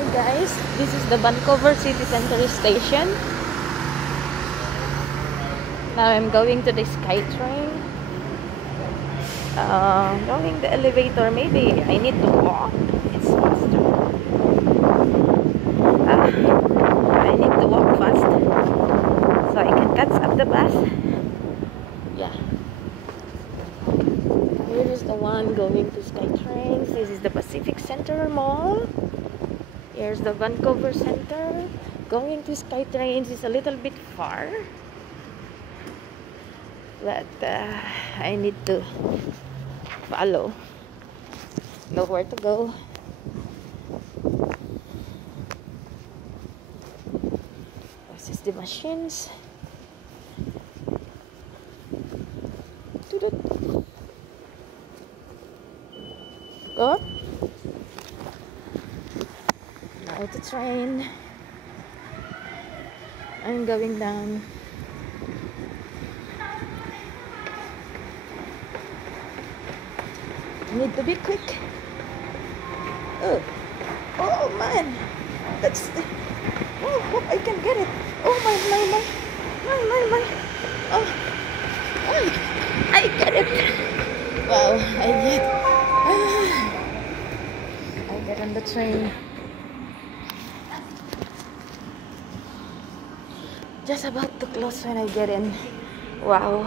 Hi guys, this is the Vancouver City Center station. Now I'm going to the Sky Train. Going the elevator, maybe I need to walk. It's faster. I need to walk fast so I can catch up the bus. Yeah. Here is the one going to Sky Trains. This is the Pacific Center Mall. Here's the Vancouver Center. Going to Sky Trains is a little bit far, but I need to follow. Know where to go. This is the machines. Go. Now the train. I'm going down. Need to be quick. Oh man, that's the. Oh, I can get it. Oh my. Oh, I get it. Wow, I get on the train. Just about to close when I get in. Wow.